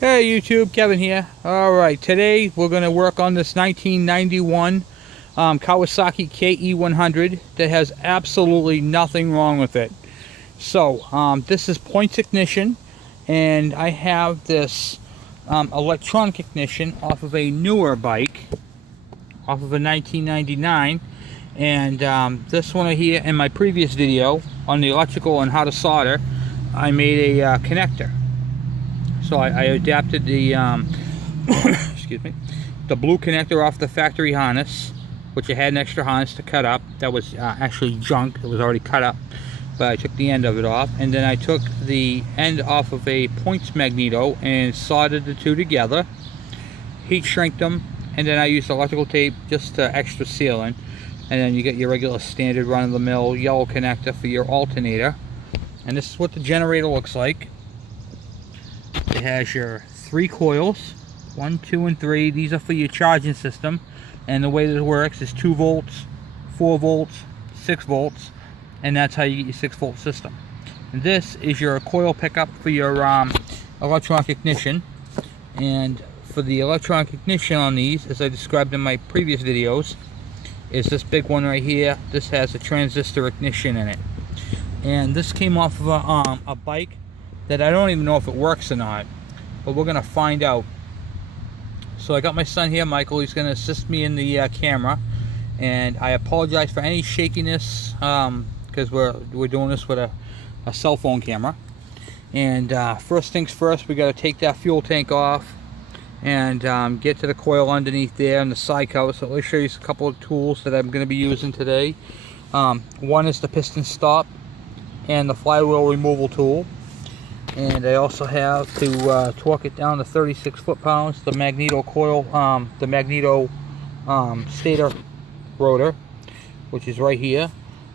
Hey YouTube, Kevin here. Alright, today we're going to work on this 1991 Kawasaki KE100 that has absolutely nothing wrong with it. So, this is points ignition, and I have this electronic ignition off of a newer bike, off of a 1999, and this one here in my previous video on the electrical and how to solder, I made a connector. So I adapted the excuse me, the blue connector off the factory harness, which I had an extra harness to cut up. That was actually junk. It was already cut up, but I took the end of it off, and then I took the end off of a points magneto and soldered the two together, heat shrinked them, and then I used electrical tape just to extra seal in. And then you get your regular standard run-of-the-mill yellow connector for your alternator. And this is what the generator looks like. It has your 3 coils, 1, 2, and 3. These are for your charging system, and the way that it works is 2 volts, 4 volts, 6 volts, and that's how you get your 6-volt system. And this is your coil pickup for your electronic ignition. And for the electronic ignition on these, as I described in my previous videos, is this big one right here. This has a transistor ignition in it, and this came off of a bike that I don't even know if it works or not, but we're gonna find out. So I got my son here, Michael. He's gonna assist me in the camera, and I apologize for any shakiness because we're doing this with a cell phone camera. And first things first, we got to take that fuel tank off and get to the coil underneath there and the side cover. So let me show you a couple of tools that I'm going to be using today. One is the piston stop and the flywheel removal tool. And I also have to torque it down to 36 foot-pounds, the Magneto coil, the Magneto stator rotor, which is right here.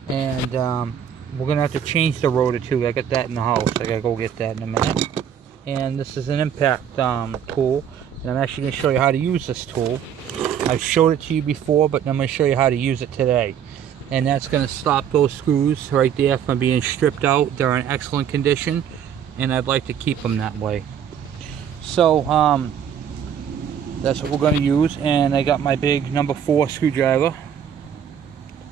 And we're going to have to change the rotor too. I got that in the house. I got to go get that in a minute. And this is an impact tool. And I'm actually going to show you how to use this tool. I've showed it to you before, but I'm going to show you how to use it today. And that's going to stop those screws right there from being stripped out. They're in excellent condition, and I'd like to keep them that way. So that's what we're going to use. And I got my big number 4 screwdriver.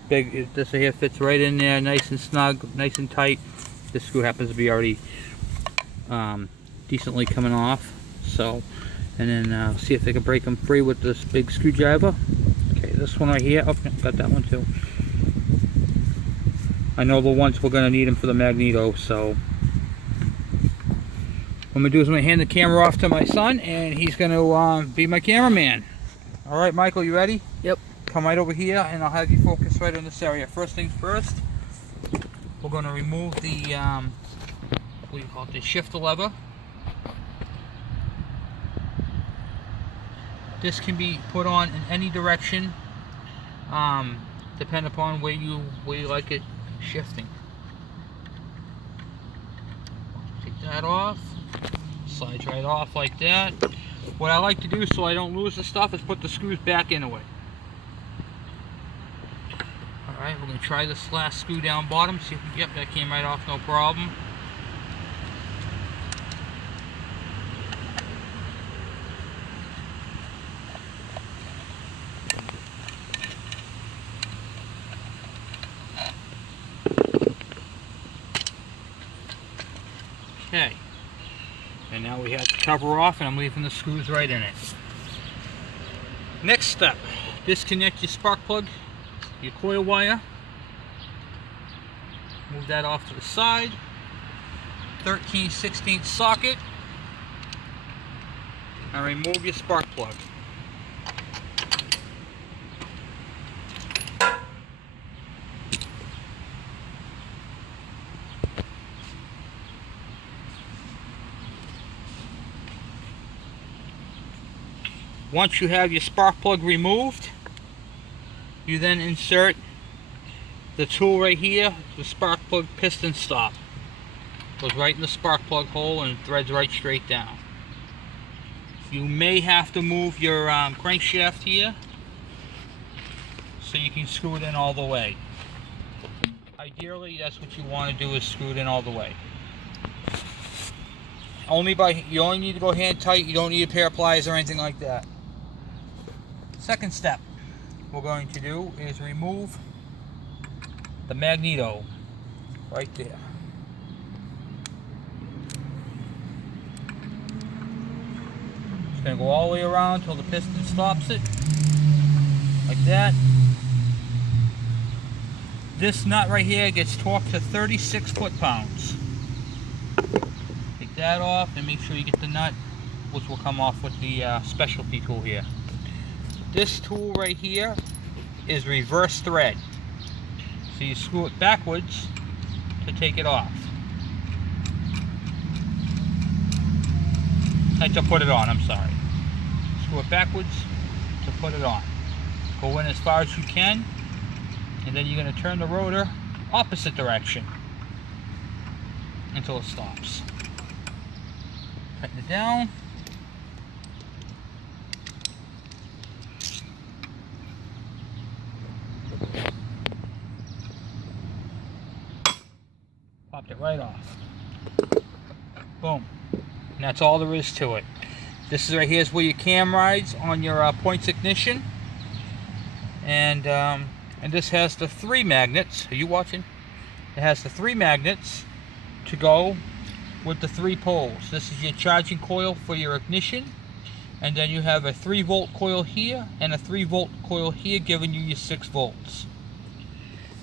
This here fits right in there, nice and snug, nice and tight. This screw happens to be already decently coming off. So, and then see if they can break them free with this big screwdriver. Okay, this one right here. Oh, got that one too. I know the ones we're going to need them for the Magneto, so what I'm going to do is I'm going to hand the camera off to my son, and he's going to be my cameraman. Alright, Michael, you ready? Yep. Come right over here, and I'll have you focus right on this area. First things first, we're going to remove the, what do you call it, the shifter lever. This can be put on in any direction, depending upon where you like it shifting. Take that off. Slides right off like that. What I like to do so I don't lose the stuff is put the screws back into it. Alright, we're going to try this last screw down bottom. See if we, yep, that came right off, no problem. Okay, and now we have the cover off, and I'm leaving the screws right in it. Next step, disconnect your spark plug, your coil wire, move that off to the side, 13/16 socket, and remove your spark plug. Once you have your spark plug removed, you then insert the tool right here, the spark plug piston stop. Goes right in the spark plug hole and threads right straight down. You may have to move your crankshaft here so you can screw it in all the way. Ideally, that's what you want to do, is screw it in all the way. You only need to go hand tight. You don't need a pair of pliers or anything like that. Second step we're going to do is remove the magneto right there. It's going to go all the way around until the piston stops it, like that. This nut right here gets torqued to 36 foot-pounds. Take that off and make sure you get the nut, which will come off with the specialty tool here. This tool right here is reverse thread. So you screw it backwards to take it off. To put it on, I'm sorry. Screw it backwards to put it on. Go in as far as you can, and then you're going to turn the rotor opposite direction until it stops. Tighten it down. Popped it right off. Boom. And that's all there is to it. This is right here is where your cam rides on your points ignition. And this has the 3 magnets. Are you watching? It has the 3 magnets to go with the 3 poles. This is your charging coil for your ignition. And then you have a 3-volt coil here and a 3-volt coil here, giving you your 6 volts.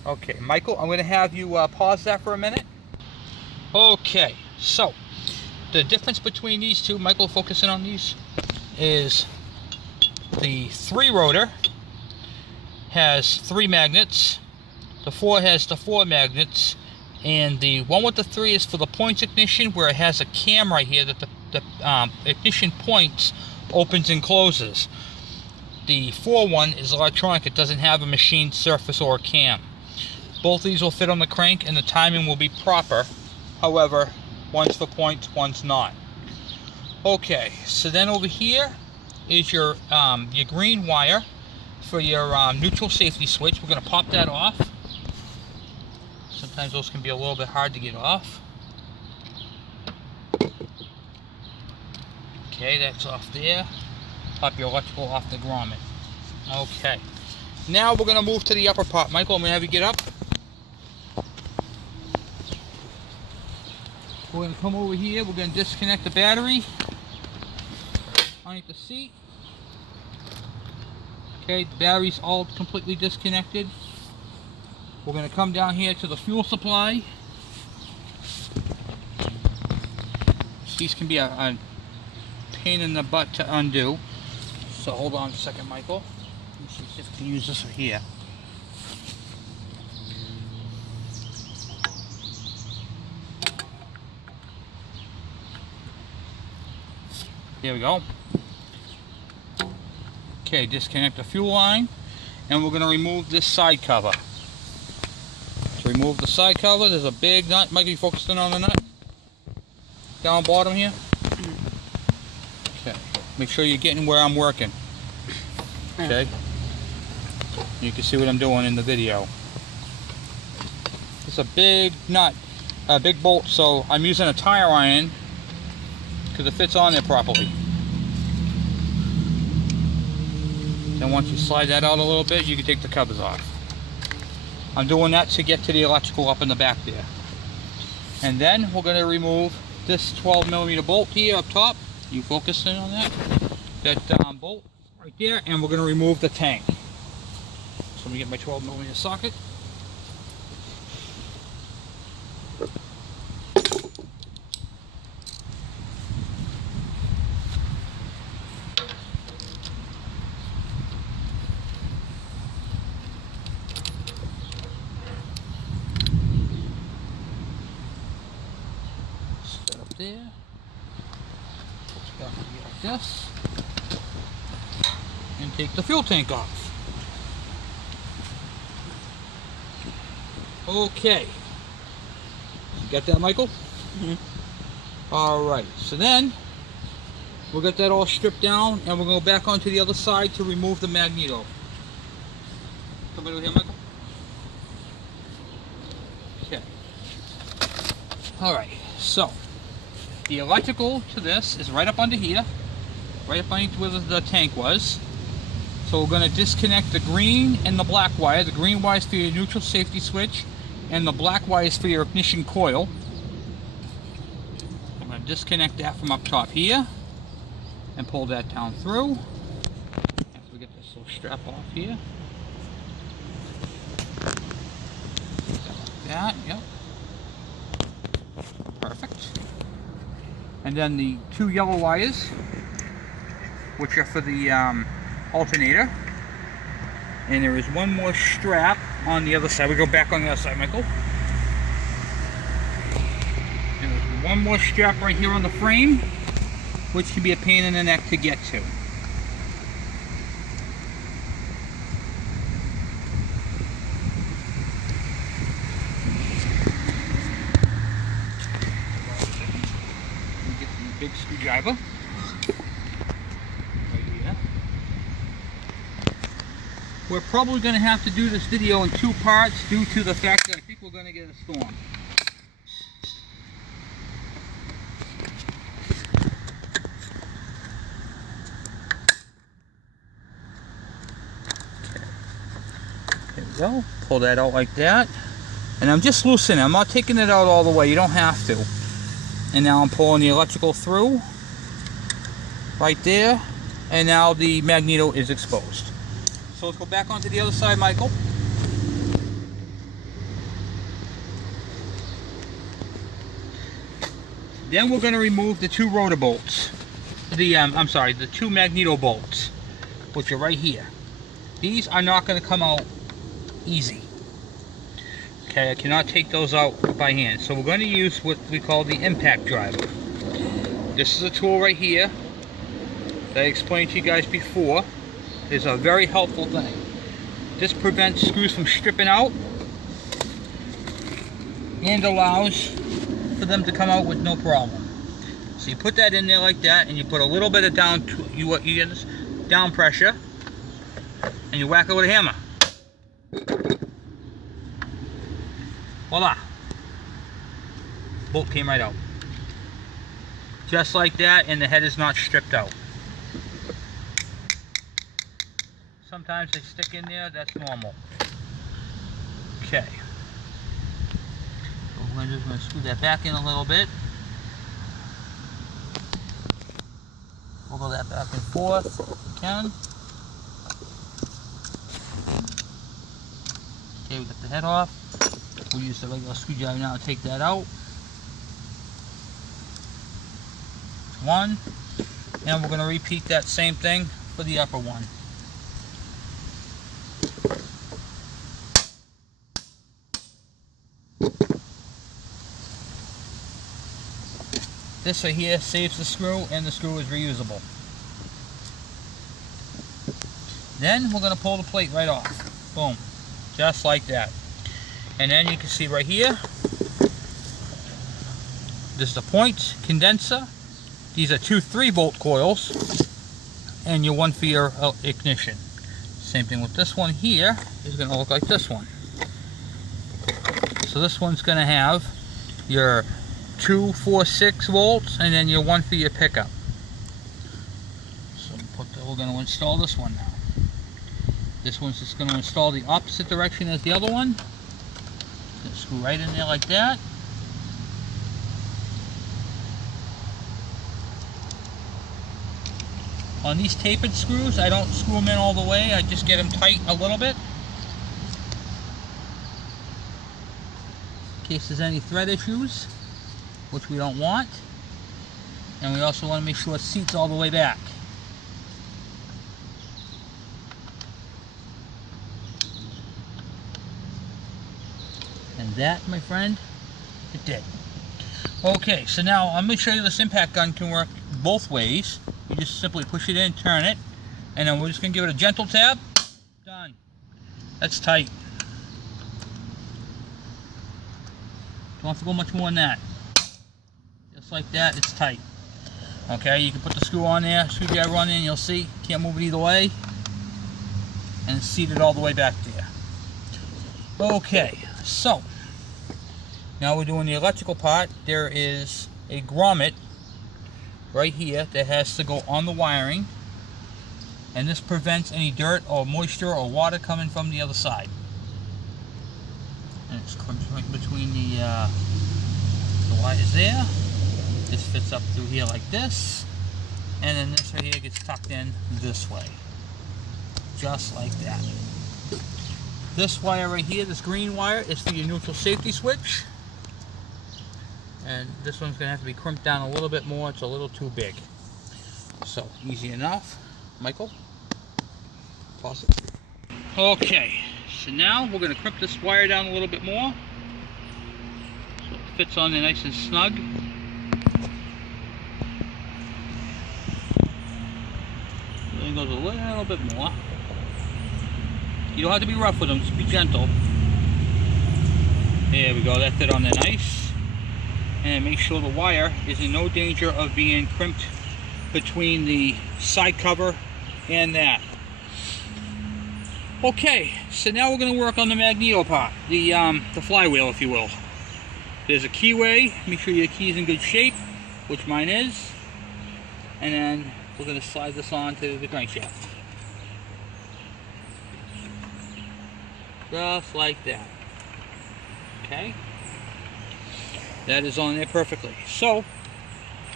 Okay, Michael, I'm going to have you pause that for a minute. Okay, so the difference between these two, Michael, focusing on these, is the 3 rotor has 3 magnets, the 4 has the 4 magnets, and the one with the 3 is for the points ignition, where it has a cam right here that the ignition points opens and closes. The 4 one is electronic. It doesn't have a machined surface or a cam. Both these will fit on the crank and the timing will be proper. However, one's for points, one's not. Okay, so then over here is your green wire for your neutral safety switch. We're going to pop that off. Sometimes those can be a little bit hard to get off. Okay, that's off there. Pop your electrical off the grommet. Okay, now we're going to move to the upper part. Michael, I'm going to have you get up. We're going to come over here, we're going to disconnect the battery underneath the seat. Okay, the battery's all completely disconnected. We're going to come down here to the fuel supply. These can be a pain in the butt to undo. So hold on a second, Michael. Let's see if we can use this here. There we go. Okay, disconnect the fuel line, and we're going to remove this side cover. To remove the side cover, there's a big nut. Might be focusing on the nut down bottom here. Okay, make sure you're getting where I'm working. Okay, you can see what I'm doing in the video. It's a big nut, a big bolt, so I'm using a tire iron because it fits on there properly. Then once you slide that out a little bit, you can take the covers off. I'm doing that to get to the electrical up in the back there. And then we're going to remove this 12mm bolt here up top. You focusing on that? That bolt right there, and we're going to remove the tank. So let me get my 12mm socket. There. Like this. And take the fuel tank off. Okay. You got that, Michael? Mm-hmm. Alright, so then we'll get that all stripped down and we'll go back onto the other side to remove the magneto. Come over here, Michael. Okay. Alright, so The electrical to this is right up under here, right up underneath where the tank was. So we're going to disconnect the green and the black wire. The green wire is for your neutral safety switch, and the black wire is for your ignition coil. I'm going to disconnect that from up top here and pull that down through. After we get this little strap off here. Like that, yep. Perfect. And then the two yellow wires, which are for the alternator. And there is one more strap on the other side. We go back on the other side, Michael. There's one more strap right here on the frame, which can be a pain in the neck to get to. Get the big screwdriver. We're probably going to have to do this video in two parts due to the fact that I think we're going to get a storm. There we go. Pull that out like that. And I'm just loosening it. I'm not taking it out all the way. You don't have to. And now I'm pulling the electrical through. Right there. And now the magneto is exposed. So let's go back onto the other side, Michael. Then we're going to remove the two rotor bolts. The two magneto bolts, which are right here. These are not going to come out easy. Okay, I cannot take those out by hand. So we're going to use what we call the impact driver. This is a tool right here that I explained to you guys before. Is a very helpful thing. This prevents screws from stripping out and allows for them to come out with no problem. So you put that in there like that, and you put a little bit of down pressure, and you whack it with a hammer. Voila! Bolt came right out. Just like that, and the head is not stripped out. Sometimes they stick in there, that's normal. Okay. So we're just going to screw that back in a little bit. Wiggle that back and forth if we can. Okay, we got the head off. We'll use the regular screwdriver now to take that out. One. And we're going to repeat that same thing for the upper one. This right here saves the screw, and the screw is reusable. Then we're going to pull the plate right off. Boom. Just like that. And then you can see right here, this is the point, condenser. These are two 3-volt coils, and your one for your ignition. Same thing with this one here, is going to look like this one. So this one's going to have your 2, 4, 6 volts, and then your one for your pickup. So we're going to install this one now. This one's just going to install the opposite direction as the other one. Just screw right in there like that. On these tapered screws, I don't screw them in all the way, I just get them tight a little bit. In case there's any thread issues, which we don't want. And we also want to make sure it seats all the way back. And that, my friend, it did. Okay, so now I'm going to show you this impact gun can work both ways. You just simply push it in, turn it, and then we're just going to give it a gentle tap. Done. That's tight. Don't have to go much more than that. Just like that, it's tight. Okay, you can put the screw on there, screwdriver on there, and you'll see, can't move it either way. And it's seated all the way back there. Okay, so now we're doing the electrical part. There is a grommet right here that has to go on the wiring, and this prevents any dirt or moisture or water coming from the other side. And it's right between the wires there. This fits up through here like this, and then this right here gets tucked in this way, just like that. This wire right here, this green wire, is for your neutral safety switch, and this one's going to have to be crimped down a little bit more. It's a little too big. So, easy enough. Michael, toss it. Okay, so now we're going to crimp this wire down a little bit more so it fits on there nice and snug. Then goes a little bit more. You don't have to be rough with them, just be gentle. There we go, that fit on there nice. And make sure the wire is in no danger of being crimped between the side cover and that. Okay, so now we're going to work on the Magneto part, the flywheel, if you will. There's a keyway. Make sure your key is in good shape, which mine is. And then we're going to slide this onto the crankshaft. Just like that. Okay? That is on there perfectly. So,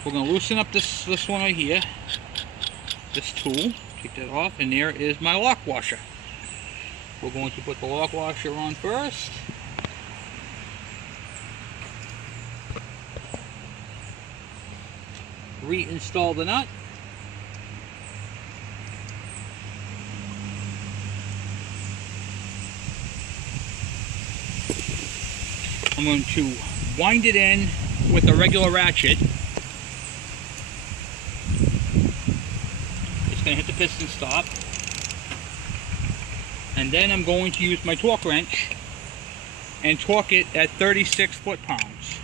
we're going to loosen up this one right here. This tool. Take that off, and there is my lock washer. We're going to put the lock washer on first. Reinstall the nut. I'm going to wind it in with a regular ratchet. It's going to hit the piston stop. And then I'm going to use my torque wrench and torque it at 36 foot-pounds.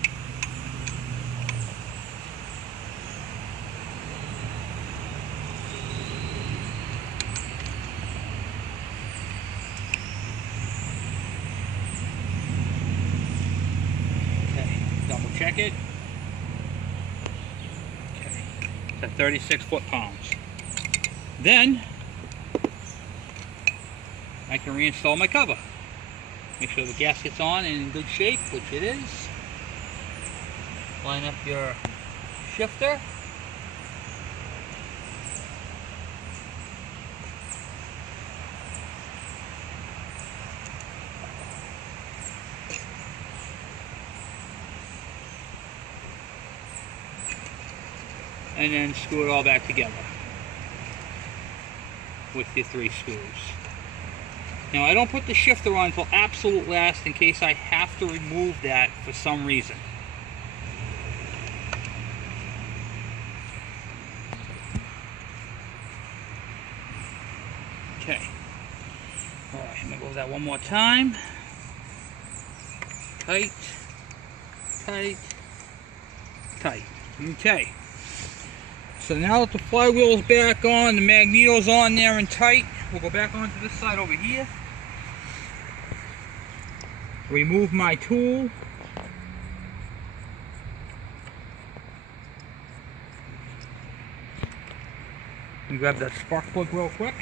Check it. Okay, it's at 36 foot-pounds. Then I can reinstall my cover. Make sure the gasket's on and in good shape, which it is. Line up your shifter. And then screw it all back together with your 3 screws. Now I don't put the shifter on until absolute last in case I have to remove that for some reason. Okay. Alright, I'm going to go with that one more time. Tight, tight, tight. Okay. So now that the flywheel is back on, the Magneto's on there and tight, we'll go back onto this side over here. Remove my tool. And grab that spark plug real quick.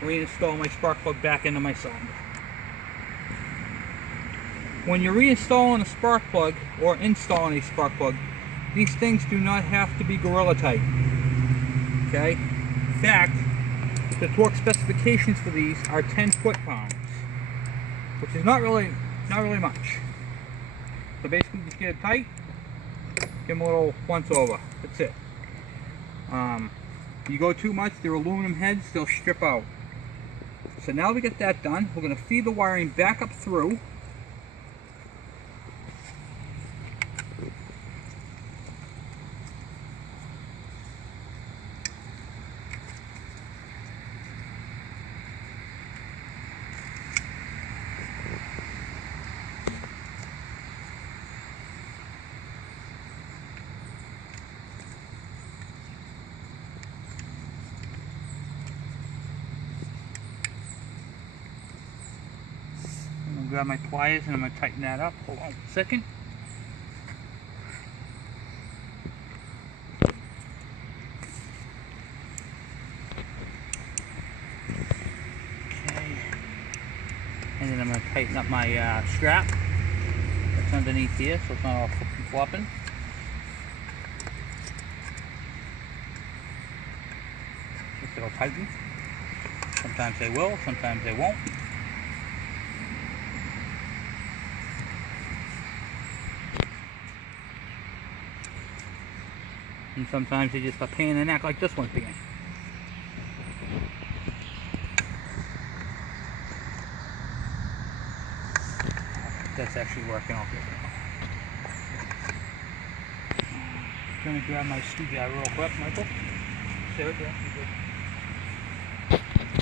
Reinstall my spark plug back into my cylinder. When you're reinstalling a spark plug or installing a spark plug, these things do not have to be Gorilla tight. Okay? In fact, the torque specifications for these are 10 foot-pounds, which is not really much. So basically, just get it tight, give them a little once over. That's it. You go too much, they're aluminum heads, they'll strip out. So now we get that done, we're going to feed the wiring back up through. grab my pliers and I'm going to tighten that up. Hold on a second. Okay. And then I'm going to tighten up my strap that's underneath here so it's not all flopping. If it'll tighten. Sometimes they will, sometimes they won't. And sometimes they just a pain in the neck like this one's being. That's actually working okay. I'm going to grab my screwdriver real quick, Michael. Stay right there.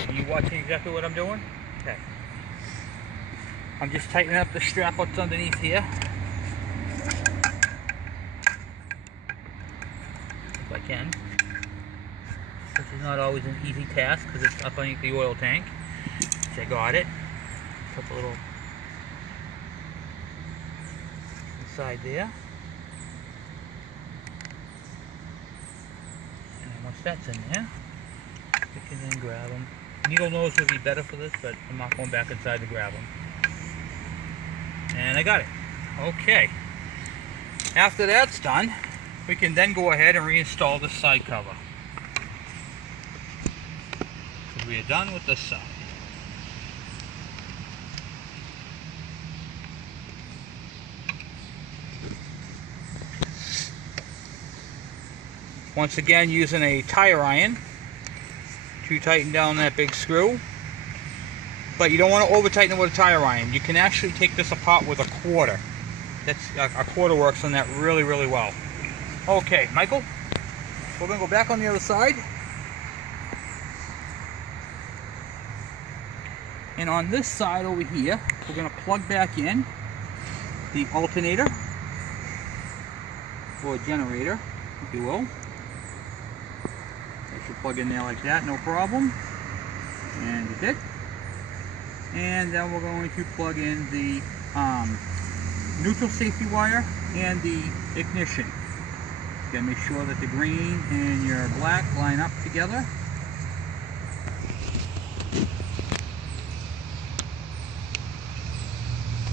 Are you watching exactly what I'm doing? Okay. I'm just tightening up the strap that's underneath here. If I can. Which is not always an easy task because it's up underneath the oil tank. Which I got it. Put a little inside there. And then once that's in there, you can then grab them. Needle nose would be better for this, but I'm not going back inside to grab them. And I got it. Okay. After that's done, we can then go ahead and reinstall the side cover. So we are done with this side. Once again, using a tire iron to tighten down that big screw. But you don't want to over tighten it with a tire iron. You can actually take this apart with a quarter. That's a quarter works on that really, really well. Okay, Michael, we're going to go back on the other side. And on this side over here, we're going to plug back in the alternator, or generator, if you will. It should plug in there like that, no problem. And it did. And then we're going to plug in the neutral safety wire and the ignition. You gotta make sure that the green and your black line up together.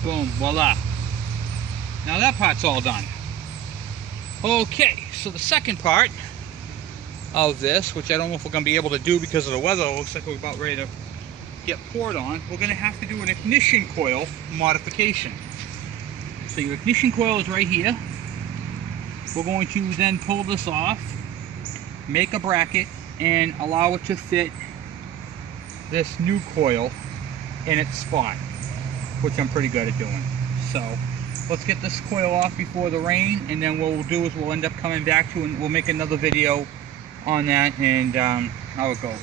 Boom, voila. Now that part's all done. Okay, so the second part of this, which I don't know if we're going to be able to do because of the weather, it looks like we're about ready to get poured on, we're going to have to do an ignition coil modification. So your ignition coil is right here. We're going to then pull this off, make a bracket, and allow it to fit this new coil in its spot, which I'm pretty good at doing. So let's get this coil off before the rain, and then what we'll do is we'll end up coming back to and we'll make another video on that and how it goes.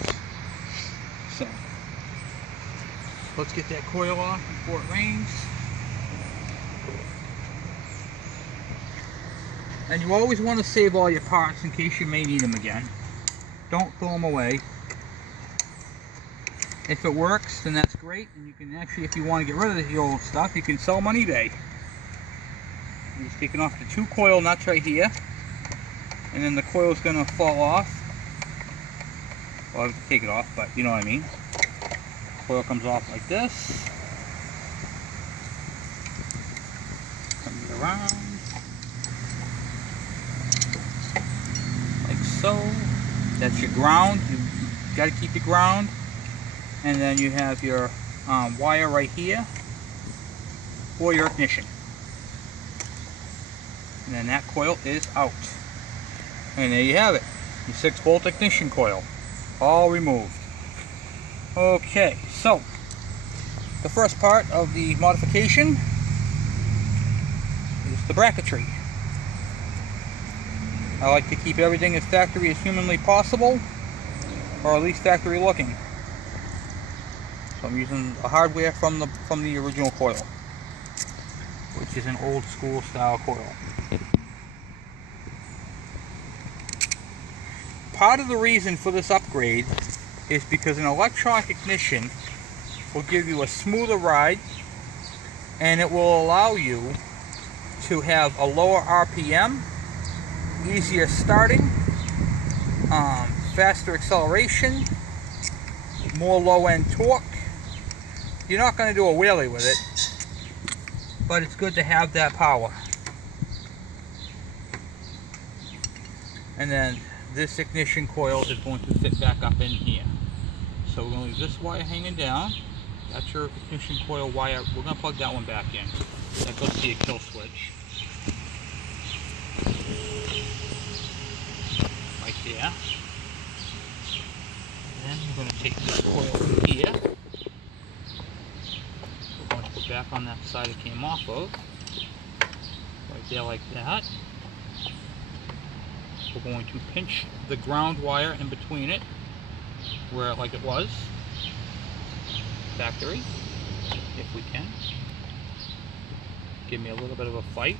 So let's get that coil off before it rains. And you always want to save all your parts in case you may need them again. Don't throw them away. If it works, then that's great, and you can actually, if you want to get rid of the old stuff, you can sell them on eBay. I'm just taking off the two coil nuts right here, and then the coil is going to fall off. Well, I have to take it off, but you know what I mean. Coil comes off like this. Comes around. Like so. That's your ground. You got to keep your ground. And then you have your wire right here for your ignition. And then that coil is out. And there you have it. Your 6-volt ignition coil. All removed. Okay, so the first part of the modification is the bracketry. I like to keep everything as factory as humanly possible, or at least factory looking. So I'm using the hardware from the original coil, which is an old school style coil. Part of the reason for this upgrade is because an electronic ignition will give you a smoother ride and it will allow you to have a lower RPM, easier starting, faster acceleration, more low-end torque. You're not going to do a wheelie with it, but it's good to have that power. And then this ignition coil is going to fit back up in here. So we're going to leave this wire hanging down. That's your ignition coil wire. We're going to plug that one back in. That goes to your kill switch. Right there. And then we're going to take this coil from here. We're going to put back on that side it came off of. Right there like that. We're going to pinch the ground wire in between it, where like it was, factory, if we can. Give me a little bit of a fight.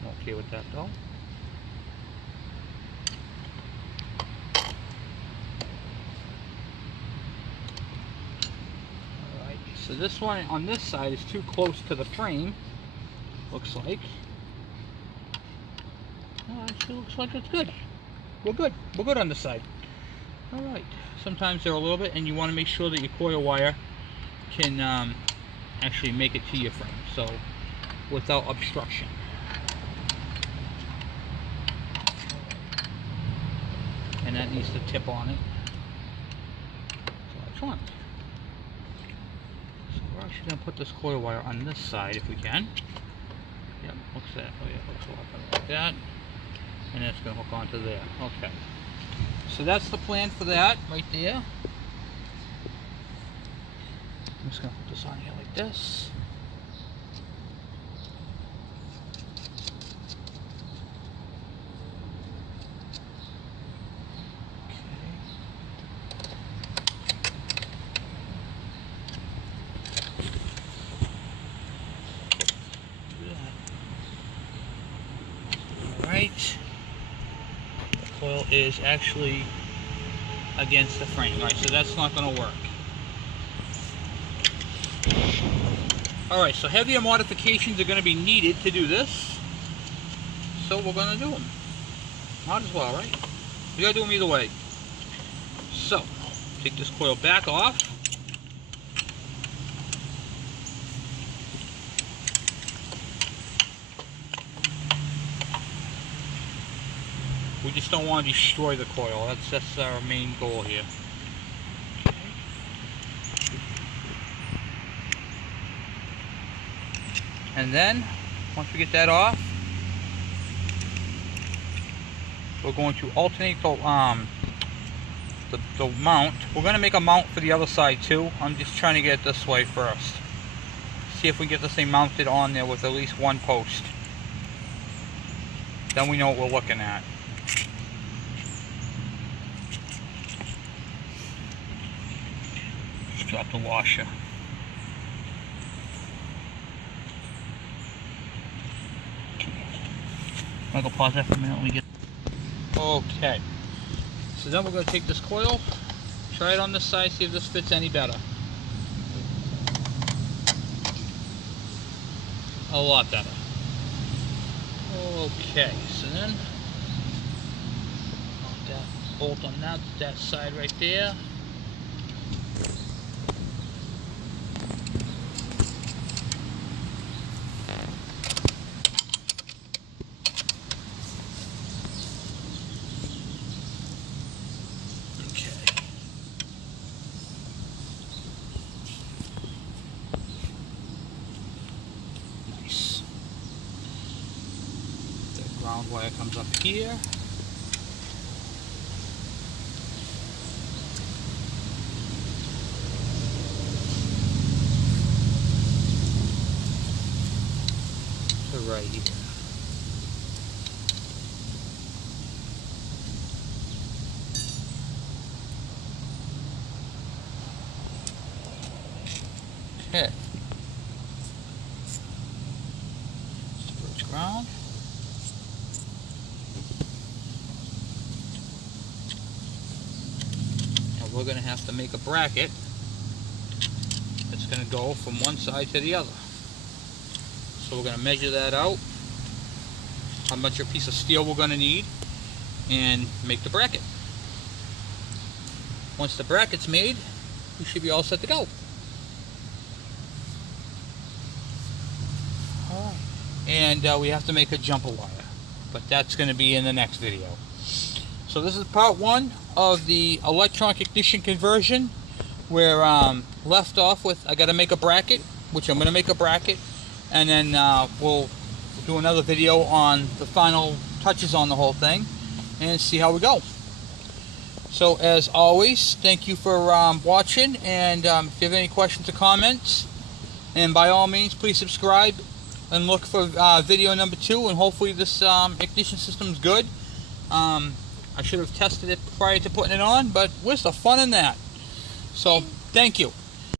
I'm okay with that though. Alright, so this one on this side is too close to the frame, looks like. Actually looks like it's good. We're good. We're good on this side. Alright. Sometimes they're a little bit, and you want to make sure that your coil wire can actually make it to your frame, so without obstruction. And that needs to tip on it. So that's one. So we're actually going to put this coil wire on this side if we can. Yep, looks that. Oh yeah, looks a lot better like that. And it's going to hook onto there. Okay. So that's the plan for that right there. I'm just going to put this on here like this. Okay. Alright. Coil is actually against the frame, right? So that's not going to work. Alright, so heavier modifications are going to be needed to do this. So we're going to do them. Might as well, right? We got to do them either way. So, take this coil back off. We just don't want to destroy the coil. That's our main goal here. And then, once we get that off, we're going to alternate the mount. We're going to make a mount for the other side too. I'm just trying to get it this way first. See if we get this thing mounted on there with at least one post. Then we know what we're looking at. Just drop the washer. I'll go pause that for a minute when we get. Okay. So then we're going to take this coil, try it on this side, see if this fits any better. A lot better. Okay, so then that bolt on that side right there. Ground wire comes up here. To right here. Okay. Switch ground. We're going to have to make a bracket It's going to go from one side to the other. So we're going to measure that out, how much a piece of steel we're going to need, and make the bracket. Once the bracket's made, we should be all set to go. Alright. And we have to make a jumper wire, but that's going to be in the next video. So this is part one of the electronic ignition conversion. We're left off with, I got to make a bracket, which I'm going to make a bracket, and then we'll do another video on the final touches on the whole thing and see how we go. So as always, thank you for watching, and if you have any questions or comments, and by all means please subscribe and look for video number 2, and hopefully this ignition system is good. I should have tested it prior to putting it on, but where's the fun in that? So thank you.